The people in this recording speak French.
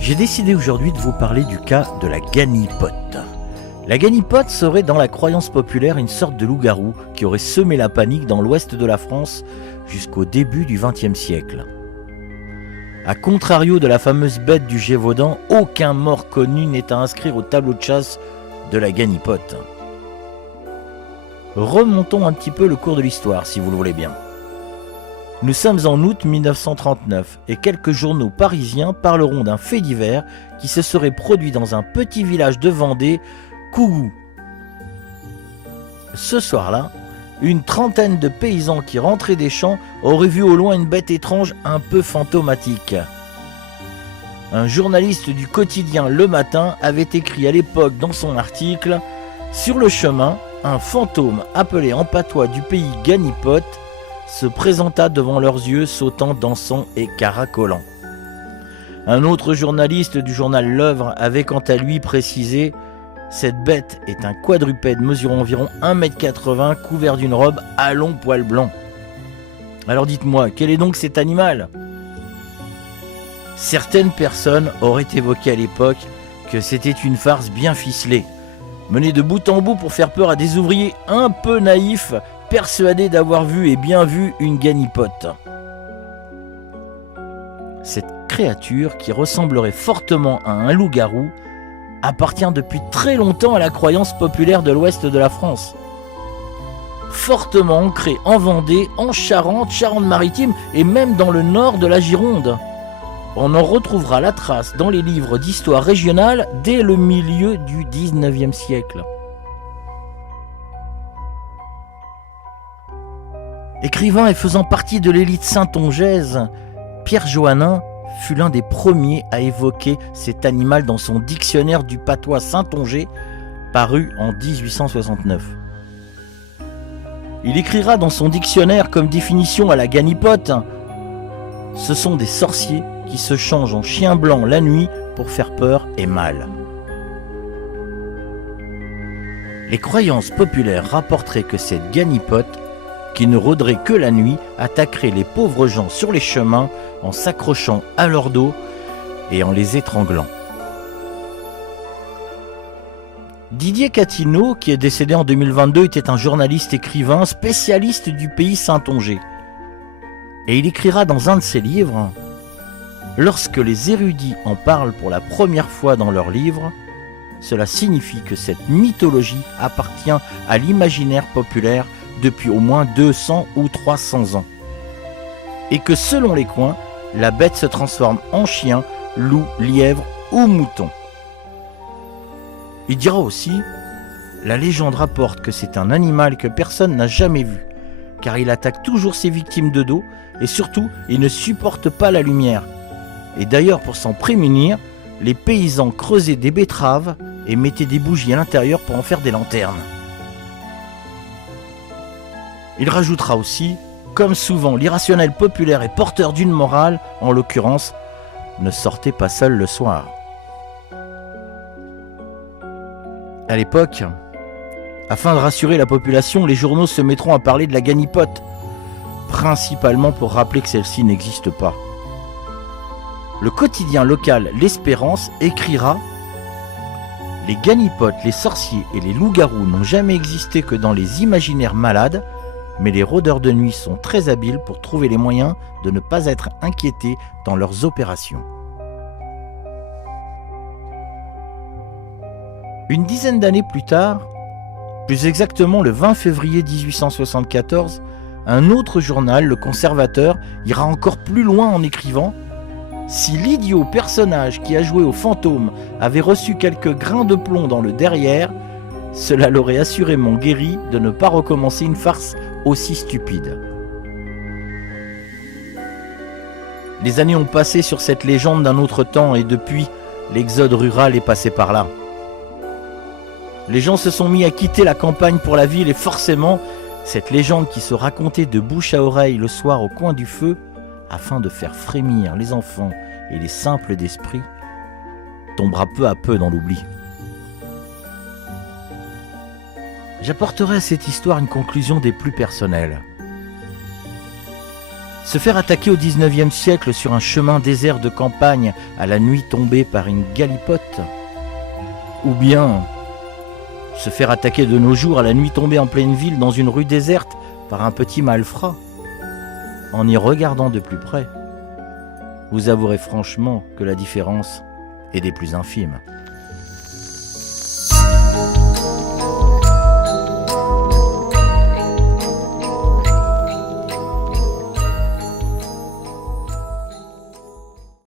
J'ai décidé aujourd'hui de vous parler du cas de la ganipote. La ganipote serait dans la croyance populaire une sorte de loup-garou qui aurait semé la panique dans l'ouest de la France jusqu'au début du XXe siècle. A contrario de la fameuse bête du Gévaudan, aucun mort connu n'est à inscrire au tableau de chasse de la ganipote. Remontons un petit peu le cours de l'histoire, si vous le voulez bien. Nous sommes en août 1939 et quelques journaux parisiens parleront d'un fait divers qui se serait produit dans un petit village de Vendée, Cougou. Ce soir-là, une trentaine de paysans qui rentraient des champs auraient vu au loin une bête étrange un peu fantomatique. Un journaliste du quotidien Le Matin avait écrit à l'époque dans son article « Sur le chemin, un fantôme appelé en patois du pays ganipote se présenta devant leurs yeux, sautant, dansant et caracolant. » Un autre journaliste du journal L'Œuvre avait quant à lui précisé « Cette bête est un quadrupède mesurant environ 1,80 m, couvert d'une robe à longs poils blancs. » Alors dites-moi, quel est donc cet animal ? Certaines personnes auraient évoqué à l'époque que c'était une farce bien ficelée, menée de bout en bout pour faire peur à des ouvriers un peu naïfs, persuadés d'avoir vu et bien vu une ganipote. Cette créature, qui ressemblerait fortement à un loup-garou, appartient depuis très longtemps à la croyance populaire de l'ouest de la France. Fortement ancrée en Vendée, en Charente, Charente-Maritime et même dans le nord de la Gironde. On en retrouvera la trace dans les livres d'histoire régionale dès le milieu du XIXe siècle. Écrivain et faisant partie de l'élite saintongeaise, Pierre Joannin fut l'un des premiers à évoquer cet animal dans son dictionnaire du patois saintongais, paru en 1869. Il écrira dans son dictionnaire comme définition à la ganipote « Ce sont des sorciers qui se changent en chiens blancs la nuit pour faire peur et mal. » Les croyances populaires rapporteraient que cette ganipote, qui ne rôderait que la nuit, attaquerait les pauvres gens sur les chemins en s'accrochant à leur dos et en les étranglant. Didier Catineau, qui est décédé en 2022, était un journaliste écrivain spécialiste du pays saintongais. Et il écrira dans un de ses livres « Lorsque les érudits en parlent pour la première fois dans leurs livres, cela signifie que cette mythologie appartient à l'imaginaire populaire depuis au moins 200 ou 300 ans. Et que selon les coins, la bête se transforme en chien, loup, lièvre ou mouton. » Il dira aussi « La légende rapporte que c'est un animal que personne n'a jamais vu, car il attaque toujours ses victimes de dos et surtout, il ne supporte pas la lumière. Et d'ailleurs, pour s'en prémunir, les paysans creusaient des betteraves et mettaient des bougies à l'intérieur pour en faire des lanternes. » Il rajoutera aussi, comme souvent l'irrationnel populaire est porteur d'une morale, en l'occurrence, ne sortez pas seul le soir. À l'époque, afin de rassurer la population, les journaux se mettront à parler de la ganipote, principalement pour rappeler que celle-ci n'existe pas. Le quotidien local L'Espérance écrira « Les ganipotes, les sorciers et les loups-garous n'ont jamais existé que dans les imaginaires malades, mais les rôdeurs de nuit sont très habiles pour trouver les moyens de ne pas être inquiétés dans leurs opérations. » Une dizaine d'années plus tard, plus exactement le 20 février 1874, un autre journal, Le Conservateur, ira encore plus loin en écrivant « Si l'idiot personnage qui a joué au fantôme avait reçu quelques grains de plomb dans le derrière, cela l'aurait assurément guéri de ne pas recommencer une farce aussi stupide. » Les années ont passé sur cette légende d'un autre temps et depuis, l'exode rural est passé par là. Les gens se sont mis à quitter la campagne pour la ville et forcément, cette légende qui se racontait de bouche à oreille le soir au coin du feu, afin de faire frémir les enfants et les simples d'esprit, tombera peu à peu dans l'oubli. J'apporterai à cette histoire une conclusion des plus personnelles. Se faire attaquer au 19e siècle sur un chemin désert de campagne à la nuit tombée par une galipote, ou bien se faire attaquer de nos jours à la nuit tombée en pleine ville dans une rue déserte par un petit malfrat, en y regardant de plus près, vous avouerez franchement que la différence est des plus infimes.